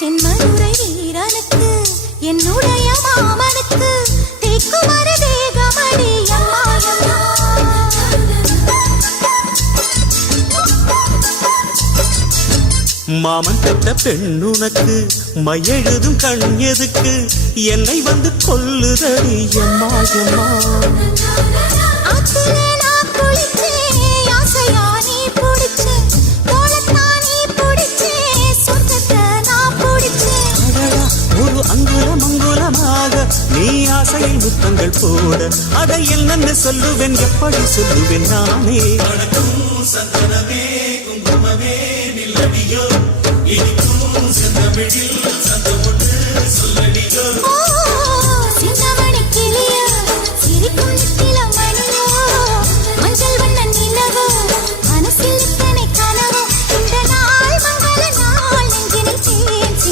தென்மதுரை வீரனுக்கு என்னுடைய மாமனுக்கு தேக்குமர தேகமடி அம்மா மாமன் பெற்ற பெண்ணுனக்கு மையெழுதும் கண் எதுக்கு என்னை வந்து கொல்லுதடி அம்மா அம்மா ஒரு அங்குலம் அங்குலமாக நீ ஆசையில் முத்தங்கள் போட அதை என்னென்ன சொல்லுவேன் எப்படி சொல்லுவேன் நானே சந்தனமே குங்குமமே நில்லடியோ இனிக்கும் செந்தமிழில் சந்தம் ஒன்று சொல்லடியோ